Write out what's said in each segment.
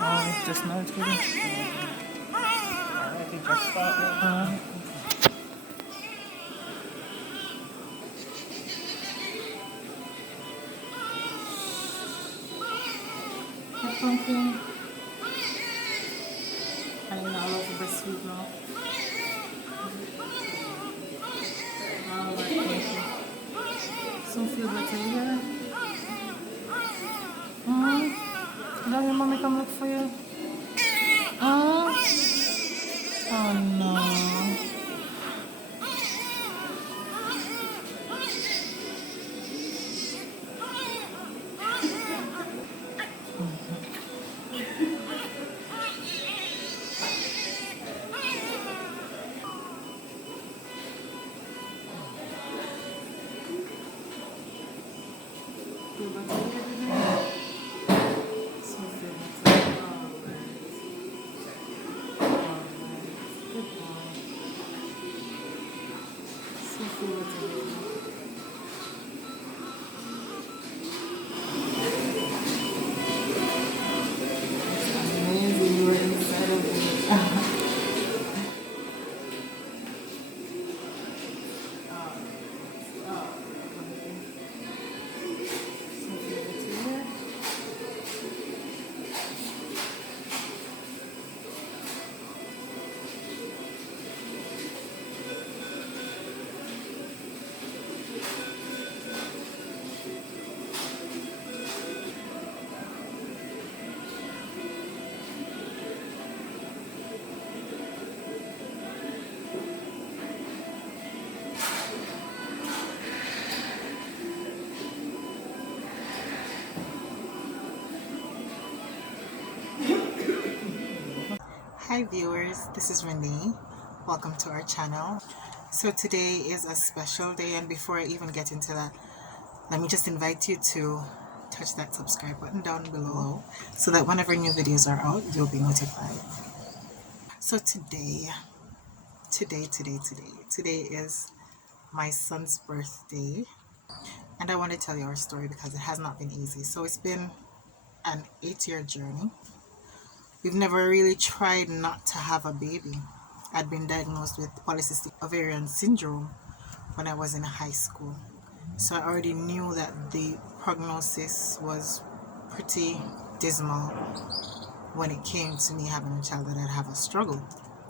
Oh, it just melted. Alright, it just started. Get something. I mean, I love the breastfeed now. Alright, thank you. So feel better here. Now your mommy come look for you. Oh, oh no. Feel better here today? So feel better. Alright. Good boy. So feel better. Amazing, you were inside of me. Hi viewers, this is Renee. Welcome to our channel. So today is a special day, and before I even get into that, let me just invite you to touch that subscribe button down below so that whenever new videos are out, you'll be notified. So today is my son's birthday, and I want to tell you our story because it has not been easy. So it's been an 8-year journey. We've never really tried not to have a baby. I'd been diagnosed with polycystic ovarian syndrome when I was in high school. So I already knew that the prognosis was pretty dismal when it came to me having a child, that I'd have a struggle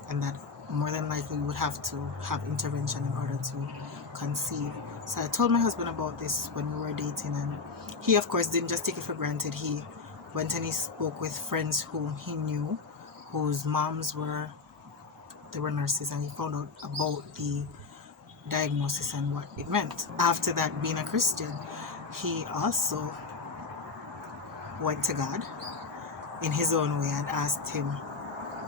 and that more than likely we would have to have intervention in order to conceive. So I told my husband about this when we were dating, and he of course didn't just take it for granted. He went and he spoke with friends who he knew whose moms were nurses, and he found out about the diagnosis and what it meant. After that, being a Christian, he also went to God in his own way and asked him,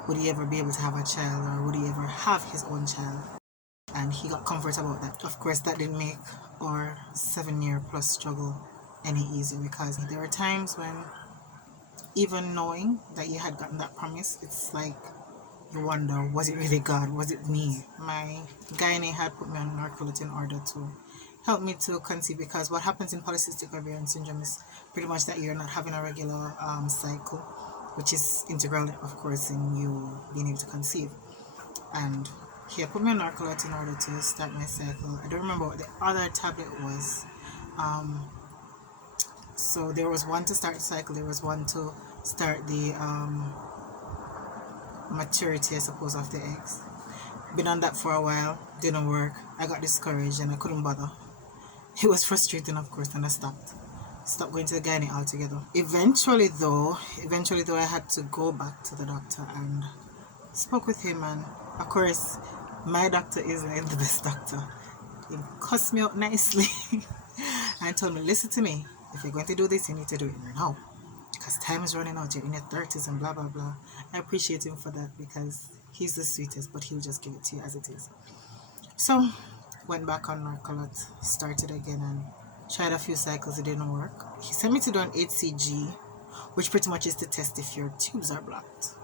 would he ever be able to have a child, or would he ever have his own child? And he got comfort about that. Of course, that didn't make our 7-year plus struggle any easier, because there were times when, even knowing that you had gotten that promise, it's like you wonder, was it really God? Was it me? My gynae had put me on narcolepsy in order to help me to conceive, because what happens in polycystic ovarian syndrome is pretty much that you're not having a regular cycle, which is integral, of course, in you being able to conceive. And he had put me on narcolepsy in order to start my cycle. I don't remember what the other tablet was. So there was one to start the cycle, there was one to start the maturity, I suppose, of the eggs. Been on that for a while, didn't work. I got discouraged and I couldn't bother. It was frustrating, of course, and I stopped going to the gynae altogether. Eventually though, I had to go back to the doctor and spoke with him, and of course, my doctor isn't the best doctor. He cussed me out nicely and told me, listen to me, if you're going to do this, you need to do it now, because time is running out, you're in your 30s and blah blah blah. I appreciate him for that, because he's the sweetest, but he'll just give it to you as it is. So went back on Narcolet, started again and tried a few cycles, it didn't work. He sent me to do an HCG, which pretty much is to test if your tubes are blocked.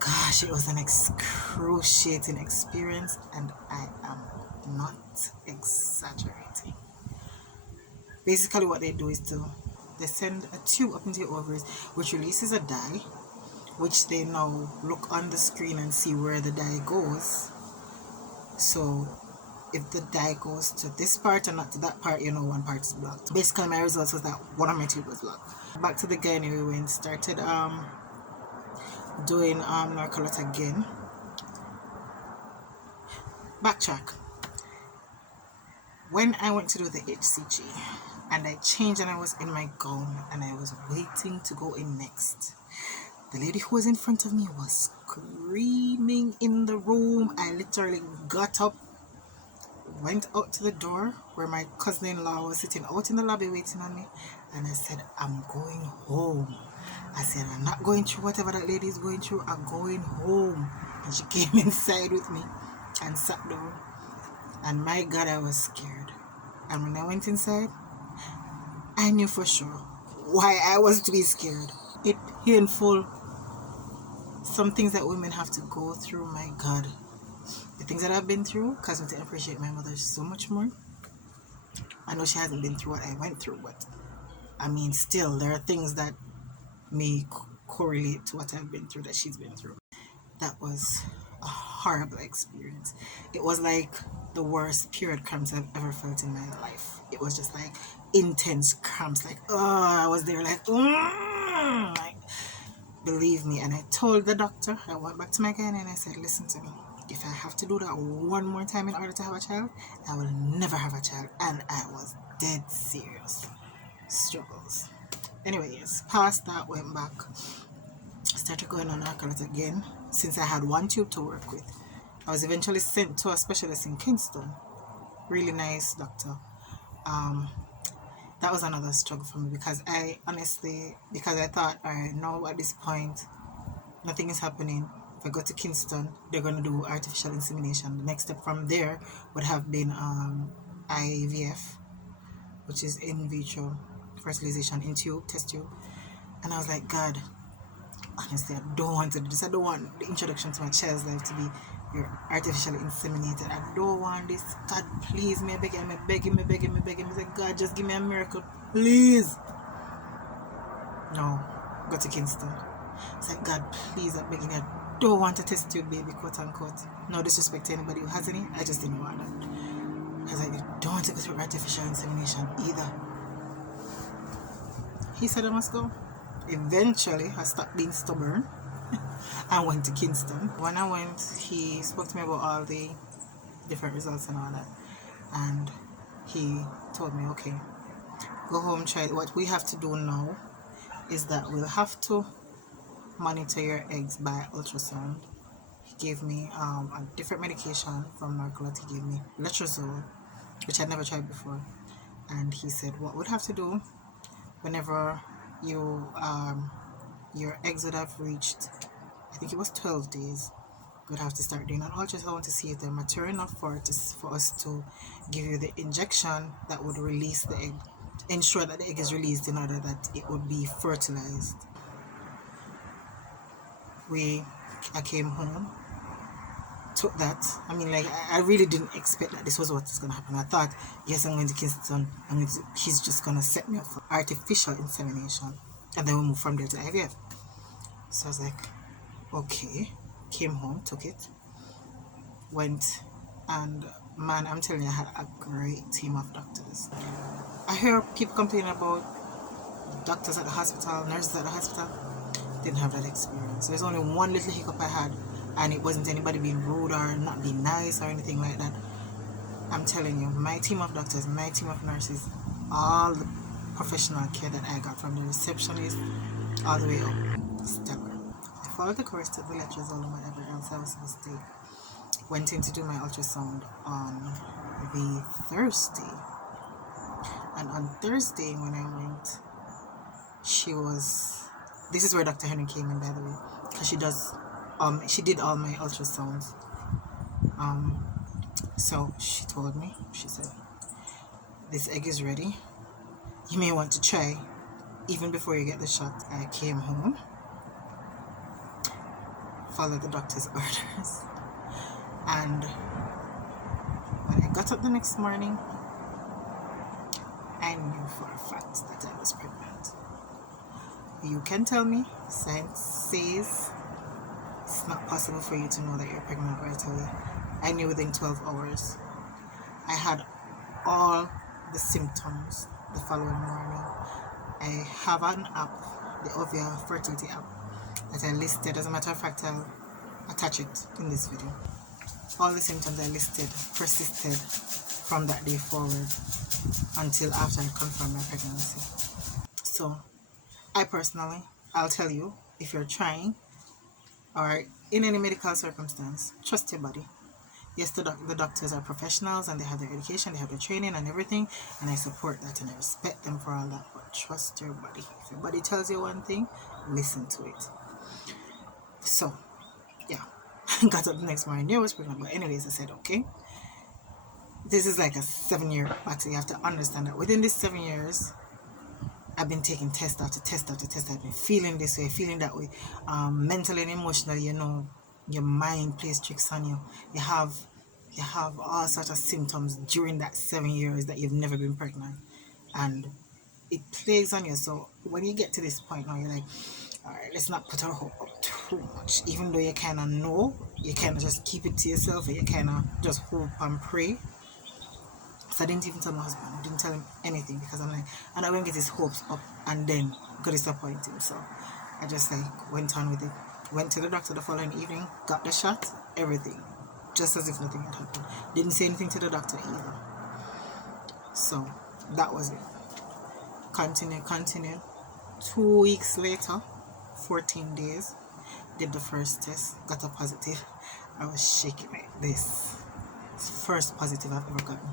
Gosh, it was an excruciating experience, and I am not exaggerating. Basically what they do is to They send a tube up into your ovaries, which releases a dye, which they now look on the screen and see where the dye goes. So if the dye goes to this part and not to that part, you know one part is blocked. Basically, my results was that one of my tubes was blocked. Back to the gynae we went, started doing narcolate again. Backtrack. When I went to do the HCG and I changed and I was in my gown and I was waiting to go in next, the lady who was in front of me was screaming in the room. I literally got up, went out to the door where my cousin-in-law was sitting out in the lobby waiting on me, and I said, I'm going home. I said, I'm not going through whatever that lady is going through. I'm going home. And she came inside with me and sat down. And my God, I was scared. And when I went inside, I knew for sure why I was to be scared. It's painful. Some things that women have to go through, my God. The things that I've been through cause me to appreciate my mother so much more. I know she hasn't been through what I went through, but I mean, still, there are things that may correlate to what I've been through that she's been through. That was a horrible experience. It was like the worst period cramps I've ever felt in my life. It was just like intense cramps, like, oh, I was there like, like, believe me. And I told the doctor, I went back to my gynae and I said, listen to me, if I have to do that one more time in order to have a child, I will never have a child. And I was dead serious. Struggles. Anyways, past that, went back, started going on narcotic again. Since I had one tube to work with, I was eventually sent to a specialist in Kingston. Really nice doctor. That was another struggle for me because I honestly, because I thought, all right, no, at this point, nothing is happening. If I go to Kingston, they're going to do artificial insemination. The next step from there would have been IVF, which is in vitro fertilization in tube, test tube. And I was like, God, honestly, I don't want to do this. I don't want the introduction to my child's life to be you're artificially inseminated. I don't want this. God, please, me begging, me begging, me begging, me begging. Me say, God, just give me a miracle, please. No, go to Kingston. It's like, God, please, I'm begging you. I don't want to test tube baby, quote unquote. No disrespect to anybody who has any. I just didn't want that. I was like, I don't want to go through artificial insemination either. He said I must go. Eventually, I stopped being stubborn and went to Kingston. When I went, he spoke to me about all the different results and all that. And he told me, okay, go home, try it. What we have to do now is that we'll have to monitor your eggs by ultrasound. He gave me a different medication from narcolepsy. He gave me letrozole, which I'd never tried before. And he said, what we'll have to do whenever you your eggs would have reached, I think it was 12 days, we'd have to start doing an ultrasound to see if they're mature enough for us to give you the injection that would release the egg, ensure that the egg is released in order that it would be fertilized. I came home, took that. I mean, like, I really didn't expect that this was what's going to happen. I thought, yes, I'm going to Kingston, he's just going to set me up for artificial insemination, and then we'll move from there to IVF. So I was like, okay. Came home, took it, went, and man, I'm telling you, I had a great team of doctors. I hear people complaining about doctors at the hospital, nurses at the hospital. Didn't have that experience. There's only one little hiccup I had, and it wasn't anybody being rude or not being nice or anything like that. I'm telling you, my team of doctors, my team of nurses, all the professional care that I got from the receptionist all the way up, stellar. I followed the course, took the letrozole and whatever else I was supposed to take. Went in to do my ultrasound on the Thursday. And on Thursday when I went, this is where Dr. Henry came in, by the way, because she did all my ultrasounds. So she told me, she said, this egg is ready. You may want to try even before you get the shot. I came home, followed the doctor's orders, and when I got up the next morning, I knew for a fact that I was pregnant. You can tell me, science says it's not possible for you to know that you're pregnant right away. I knew within 12 hours. I had all the symptoms the following morning. I have an app, the Ovia Fertility app, that I listed. As a matter of fact, I'll attach it in this video. All the symptoms I listed persisted from that day forward until after I confirmed my pregnancy. So, I personally, I'll tell you, if you're trying or in any medical circumstance, trust your body. Yes, the doctors are professionals and they have their education, they have their training and everything, and I support that and I respect them for all that, but trust your body. If your body tells you one thing, listen to it. So, yeah, got up the next morning, knew I was pregnant, but anyways, I said, okay, this is like a 7-year battle. You have to understand that within these 7 years, I've been taking test after test after test. I've been feeling this way, feeling that way. Mentally and emotionally, your mind plays tricks on you. You have all sorts of symptoms during that 7 years that you've never been pregnant. And it plays on you. So when you get to this point now, you're like, all right, let's not put our hope up too much. Even though you kind of know, you kind of just keep it to yourself, or you kind of just hope and pray. So I didn't even tell my husband. I didn't tell him anything because I'm like, I'm not going to get his hopes up and then go disappoint him. So I just like went on with it. Went to the doctor the following evening, got the shot, everything. Just as if nothing had happened. Didn't say anything to the doctor either. So that was it. Continue. 2 weeks later, 14 days, did the first test, got a positive. I was shaking like this. It's the first positive I've ever gotten.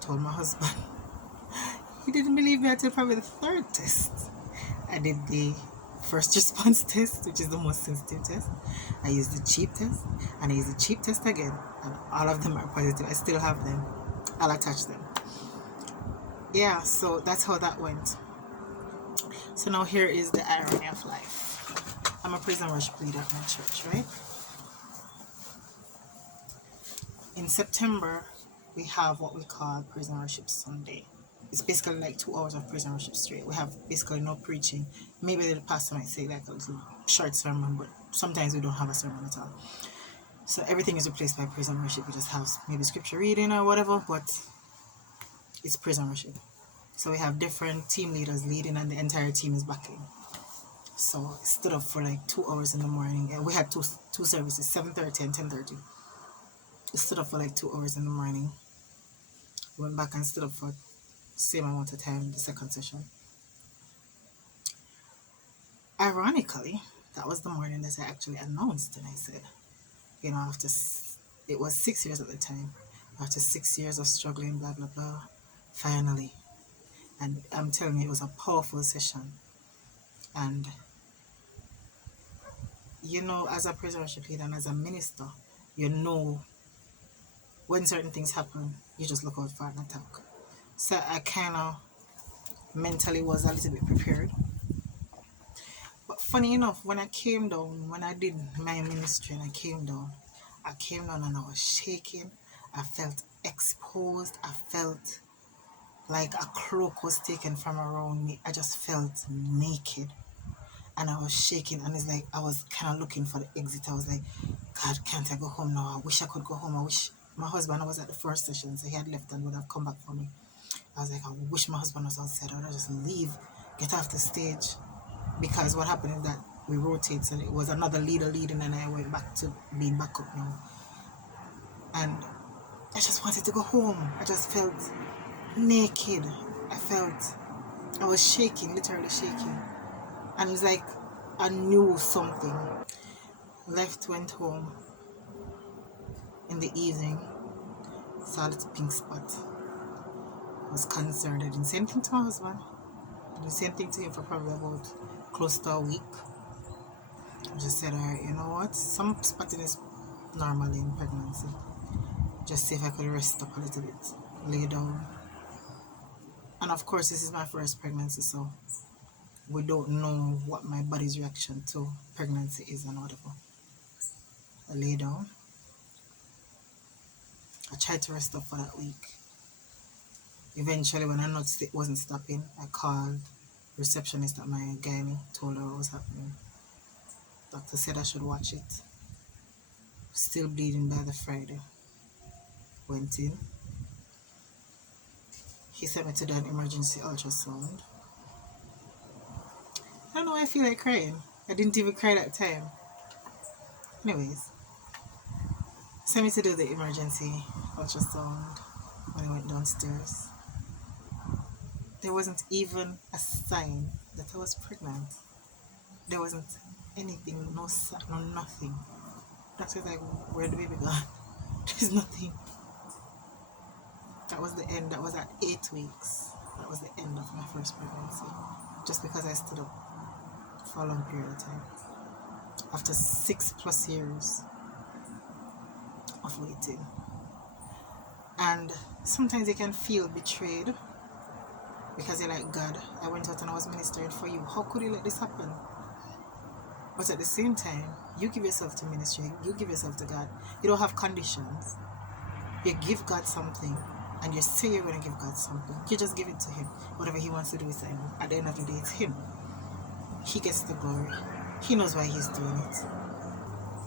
Told my husband. He didn't believe me until probably the third test. I did the first response test, which is the most sensitive test. I used the cheap test, and I used the cheap test again, and all of them are positive. I still have them. I'll attach them. Yeah, so that's how that went. So now here is the irony of life. I'm a praise and worship leader at my church, right? In September, we have what we call Praise and Worship Sunday. It's basically like 2 hours of praise and worship straight. We have basically no preaching. Maybe the pastor might say like a little short sermon, but sometimes we don't have a sermon at all. So everything is replaced by praise and worship. We just have maybe scripture reading or whatever, but it's praise and worship. So we have different team leaders leading and the entire team is backing. So I stood up for like 2 hours in the morning. And we had two services, 7:30 and 10:30. I stood up for like 2 hours in the morning. Went back and stood up for the same amount of time in the second session. Ironically, that was the morning that I actually announced, and I said, after it was 6 years at the time, after 6 years of struggling, blah blah blah, finally, and I'm telling you, it was a powerful session. And as a praise and worship leader and as a minister, when certain things happen, you just look out for an attack. So I kind of mentally was a little bit prepared. But funny enough, when I came down, when I did my ministry and I came down and I was shaking. I felt exposed. I felt like a cloak was taken from around me. I just felt naked. And I was shaking, and it's like I was kind of looking for the exit. I was like, God, can't I go home now? I wish I could go home. I wish my husband was at the first session, so he had left and would have come back for me. I was like, I wish my husband was outside. I would just leave, get off the stage. Because what happened is that we rotated, so it was another leader leading, and I went back to being backup now. And I just wanted to go home. I just felt naked. I was shaking, literally shaking. And it's like I knew something. Left, went home. In the evening, saw a little pink spot. I was concerned. I didn't say anything to my husband. I didn't say anything to him for probably about close to a week. I just said, all right, you know what? Some spotting is normal in pregnancy. Just see if I could rest up a little bit, lay down. And of course, this is my first pregnancy, so we don't know what my body's reaction to pregnancy is and whatever. I lay down. I tried to rest up for that week. Eventually, when I noticed it wasn't stopping, I called receptionist at my gynae, told her what was happening. Doctor said I should watch it. Still bleeding by the Friday. Went in. He sent me to do an emergency ultrasound. I don't know why I feel like crying. I didn't even cry that time. Anyways, sent me to do the emergency ultrasound. When I went downstairs, there wasn't even a sign that I was pregnant. There wasn't anything, no nothing. Doctor's like, where the baby gone? There's nothing. That was the end. That was at 8 weeks. That was the end of my first pregnancy. Just because I stood up for a long period of time. After 6+ years of waiting. And sometimes you can feel betrayed because you're like, God, I went out and I was ministering for you. How could you let this happen? But at the same time, you give yourself to ministry, you give yourself to God. You don't have conditions. You give God something and you say you're going to give God something. You just give it to Him. Whatever He wants to do is Him. At the end of the day, it's Him. He gets the glory. He knows why He's doing it.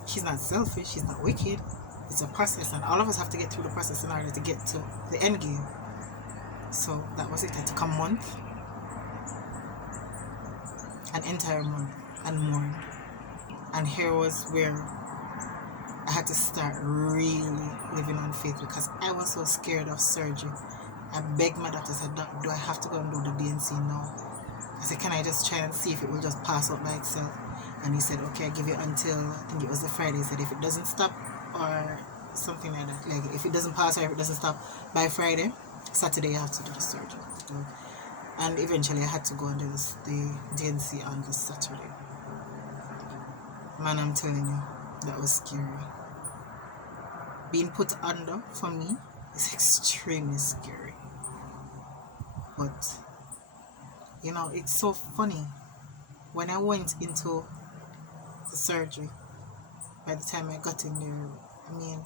He's not selfish. He's not wicked. It's a process, and all of us have to get through the process in order to get to the end game. So that was it. It took a month, an entire month, and more. And here was where I had to start really living on faith because I was so scared of surgery. I begged my doctor, said, do I have to go and do the DNC now? I said, can I just try and see if it will just pass out by itself? And he said, okay, I'll give you until, I think it was the Friday. He said, if it doesn't stop or something like that, like if it doesn't pass or if it doesn't stop by Friday, Saturday you have to do the surgery. And eventually I had to go and do the DNC on the Saturday. Man, I'm telling you, that was scary. Being put under, for me, is extremely scary. But, you know, it's so funny. When I went into the surgery, by the time I got in there, I mean,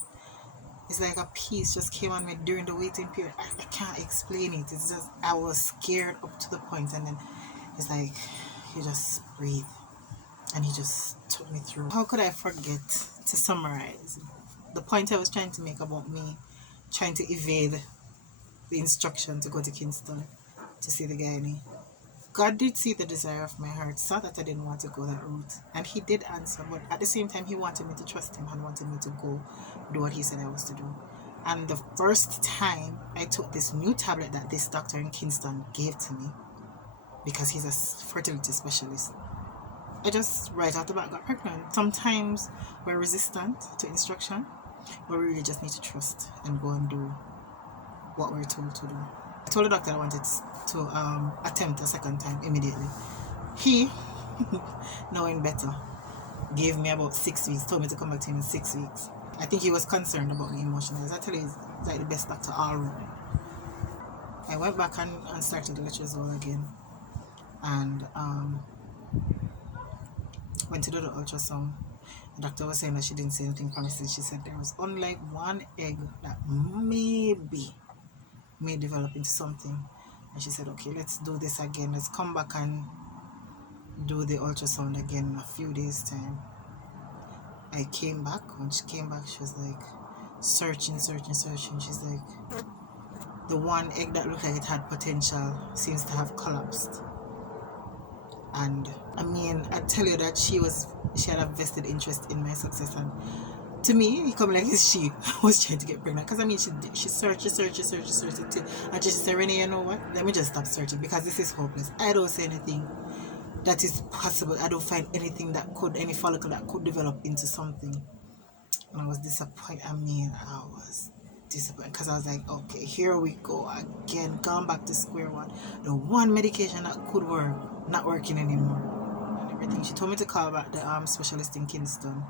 it's like a peace just came on me during the waiting period. I can't explain it. It's just, I was scared up to the point, and then it's like, you just breathe. And he just took me through. How could I forget to summarize the point I was trying to make about me trying to evade the instruction to go to Kingston to see the gynae? God did see the desire of my heart, saw that I didn't want to go that route, and He did answer, but at the same time He wanted me to trust Him and wanted me to go do what He said I was to do. And the first time I took this new tablet that this doctor in Kingston gave to me, because he's a fertility specialist, I just right out the bat got pregnant. Sometimes we're resistant to instruction, but we really just need to trust and go and do what we're told to do. I told the doctor I wanted to attempt a second time immediately. He, knowing better, gave me about 6 weeks, told me to come back to him in 6 weeks. I think he was concerned about me emotionally. As I tell you, he's like the best doctor all around. I went back and started the letrozole again. And went to do the ultrasound. The doctor was saying that she didn't see anything promising. She said there was only like one egg that maybe may develop into something. And she said, okay, let's do this again. Let's come back and do the ultrasound again in a few days' time. I came back. When she came back, she was like searching. She's like, the one egg that looked like it had potential seems to have collapsed. And I mean, I tell you that she had a vested interest in my success, and to me, he come like she was trying to get pregnant. Because I mean, she searched till, and she said, Renee, you know what? Let me just stop searching because this is hopeless. I don't see anything that is possible. I don't find anything any follicle that could develop into something. And I was disappointed. I mean, I was disappointed because I was like, okay, here we go again, gone back to square one. The one medication that could work, not working anymore, and everything. She told me to call back the specialist in Kingston.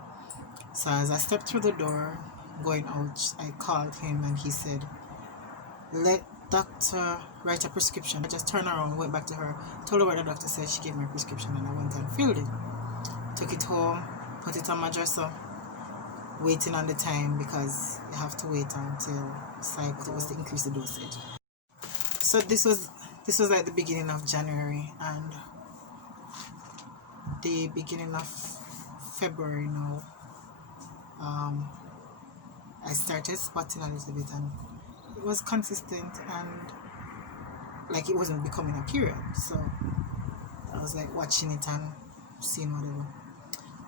So as I stepped through the door, going out, I called him and he said, let doctor write a prescription. I just turned around, went back to her, told her what the doctor said. She gave me a prescription and I went and filled it. Took it home, put it on my dresser, waiting on the time because you have to wait until cycle. It was to increase the dosage. So this was like the beginning of January, and the beginning of February now. I started spotting a little bit, and it was consistent, and like it wasn't becoming a period. So I was like watching it and seeing whatever.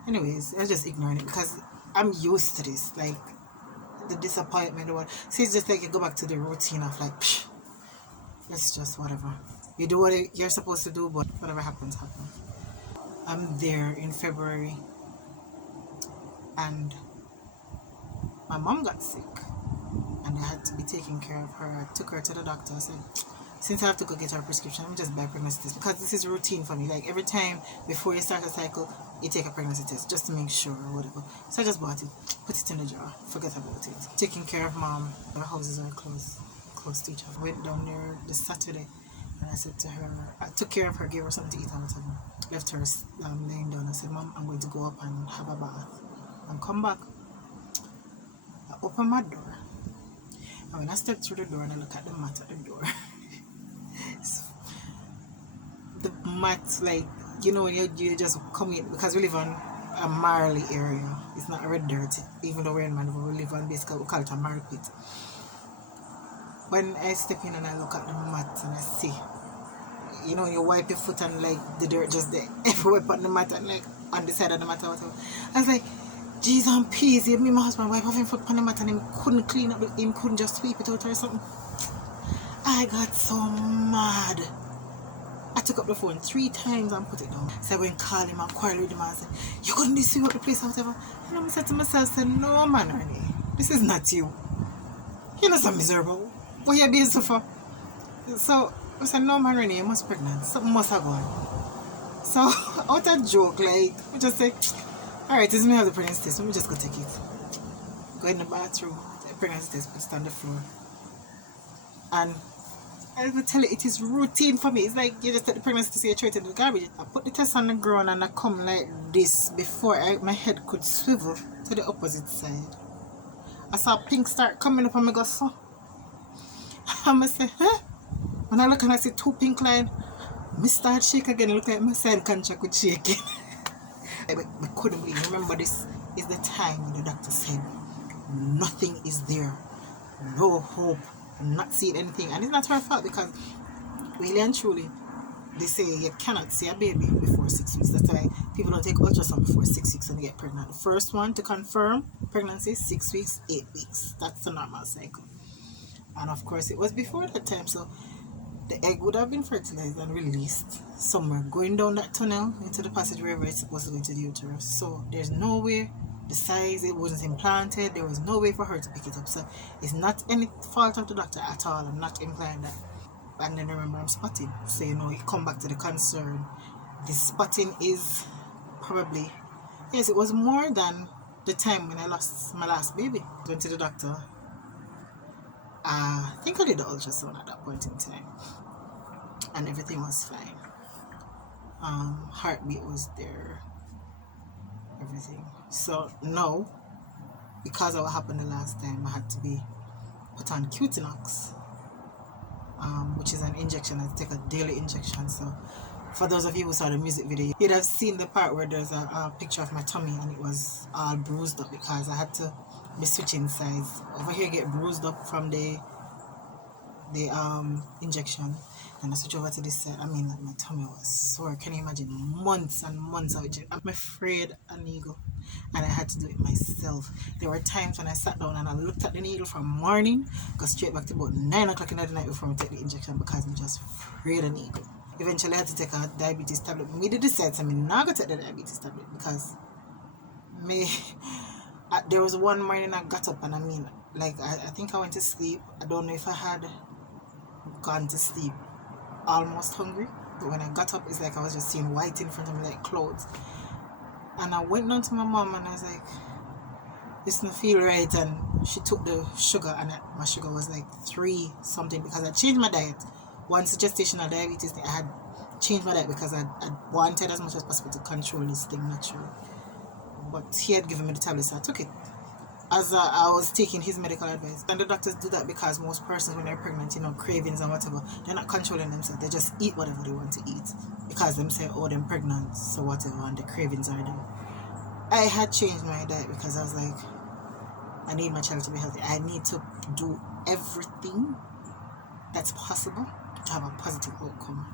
Anyways, I was just ignoring it because I'm used to this. Like the disappointment or what. See, it's just like you go back to the routine of like, psh, it's just whatever. You do what you're supposed to do, but whatever happens, happens. I'm there in February, and my mom got sick, and I had to be taking care of her. I took her to the doctor. I said, since I have to go get her prescription, let me just buy pregnancy test, because this is routine for me. Like every time before you start a cycle, you take a pregnancy test just to make sure or whatever. So I just bought it, put it in the jar, forget about it. Taking care of mom. Our houses are close to each other. Went down there this Saturday, and I said to her, I took care of her, gave her something to eat and whatever. Left her laying down. I said, Mom, I'm going to go up and have a bath and come back. I open my door, and when I step through the door and I look at the mat at the door, the mat, like, you know, you just come in, because we live on a marly area. It's not red dirt, even though we're in Manitoba, we live on basically, we call it a marl pit. When I step in and I look at the mat and I see, you know, you wipe your foot and like the dirt just there everywhere on the mat and like on the side of the mat or whatever. I was like, jeez and peas, me and my husband wipe off him foot on the mat and him couldn't clean up, him couldn't just sweep it out or something. I got so mad. I took up the phone 3 times and put it down. So I went call him and quarrel with him and said, you couldn't just sweep up the place or whatever. And I said to myself, said, no man, Renee, this is not you. You're not so miserable. What are you being so for? So I said, no man, Renee, you must be pregnant. Something must have gone. So out of joke, like, we just say, alright, this is me have the pregnancy test. Let me just go take it. Go in the bathroom, the pregnancy test, put it on the floor. And I will tell you, it is routine for me. It's like you just take the pregnancy test, you throw it in the garbage. I put the test on the ground and I come like this before my head could swivel to the opposite side. I saw pink start coming up and I go, so. And I say, huh? When I look and I see 2 pink lines, I start shake again, look like my side contract with shaking. I couldn't believe. Remember, this is the time when the doctor said, nothing is there. No hope. I'm not seeing anything. And it's not her fault, because really and truly, they say you cannot see a baby before 6 weeks. That's why people don't take ultrasound before 6 weeks and they get pregnant. The first one to confirm pregnancy, 6 weeks, 8 weeks. That's the normal cycle. And of course, it was before that time. So the egg would have been fertilized and released somewhere, going down that tunnel into the passage wherever it's supposed to go into the uterus. So there's no way, the size, it wasn't implanted, there was no way for her to pick it up. So it's not any fault of the doctor at all. I'm not implying that. And then remember, I'm spotting. So, you know, you come back to the concern. The spotting is probably, yes, it was more than the time when I lost my last baby. Went to the doctor. I think I did the ultrasound at that point in time, and everything was fine. Heartbeat was there, everything. So now, because of what happened the last time, I had to be put on Cutinox, which is an injection. I take a daily injection. So for those of you who saw the music video, you'd have seen the part where there's a picture of my tummy and it was all bruised up because I had to be switching sides. Over here get bruised up from the injection, and I switch over to this side. I mean, like, my tummy was sore. Can you imagine? Months and months of it. I'm afraid a needle, and I had to do it myself. There were times when I sat down and I looked at the needle from morning, go straight back to about 9 o'clock in the night before I take the injection, because I'm just afraid of needle. Eventually I had to take a diabetes tablet. Me did decide to me not go take the diabetes tablet, because there was one morning I got up and I think I went to sleep. I don't know if I had gone to sleep almost hungry, but when I got up, it's like I was just seeing white in front of me like clouds. And I went down to my mom and I was like, this doesn't feel right. And she took the sugar, and my sugar was like 3 something, because I changed my diet. Once gestational diabetes, I had changed my diet because I wanted as much as possible to control this thing naturally. But he had given me the tablet, so I took it. as I was taking his medical advice. And the doctors do that because most persons, when they're pregnant, cravings and whatever, they're not controlling themselves. They just eat whatever they want to eat because them say, oh, they're pregnant, so whatever, and the cravings are there. I had changed my diet because I was like, I need my child to be healthy. I need to do everything that's possible to have a positive outcome.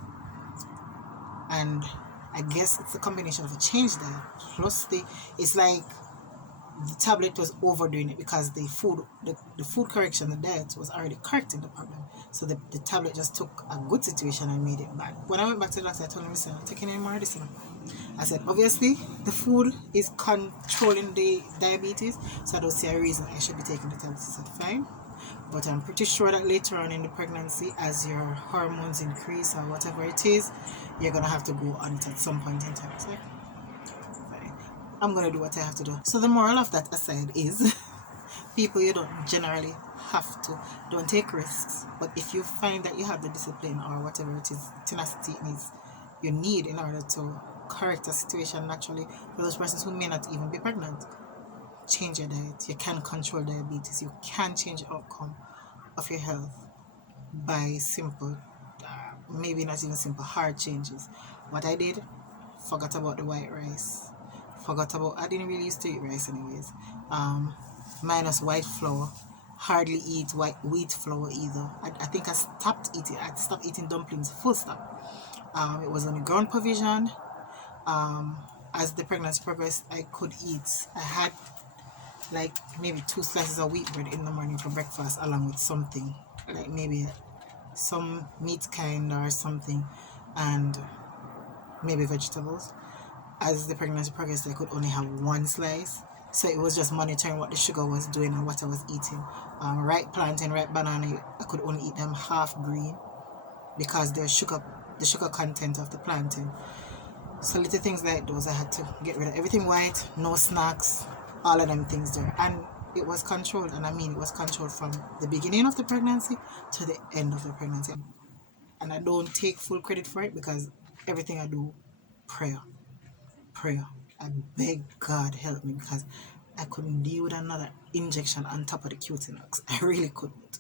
And I guess it's a combination of a change diet plus it's like the tablet was overdoing it because the food correction, the diet was already correcting the problem. So the tablet just took a good situation and made it bad. When I went back to the doctor, I told him, listen, I'm taking any more medicine. I said, obviously, the food is controlling the diabetes, so I don't see a reason I should be taking the tablets. He said, fine. But I'm pretty sure that later on in the pregnancy, as your hormones increase or whatever it is, you're going to have to go on it at some point in time. So I'm going to do what I have to do. So the moral of that aside is, people, you don't generally have to, don't take risks. But if you find that you have the discipline or whatever it is, tenacity you need in order to correct a situation naturally, for those persons who may not even be pregnant, change your diet. You can control diabetes. You can change the outcome of your health by simple, maybe not even simple, hard changes. What I did, forgot about the white rice. I didn't really used to eat rice anyways. Minus white flour. Hardly eat wheat flour either. I think I stopped eating dumplings, full stop. It was only ground provision. As the pregnancy progressed, I could eat. I had like maybe 2 slices of wheat bread in the morning for breakfast, along with something like maybe some meat kind or something, and maybe vegetables. As the pregnancy progressed, I could only have 1 slice. So it was just monitoring what the sugar was doing and what I was eating. Ripe plantain, ripe banana, I could only eat them half green because the sugar content of the plantain. So little things like those, I had to get rid of everything white, no snacks, all of them things there. And it was controlled, and I mean it was controlled from the beginning of the pregnancy to the end of the pregnancy. And I don't take full credit for it because everything I do, prayer. I beg God help me because I couldn't deal with another injection on top of the Cutinox. I really couldn't.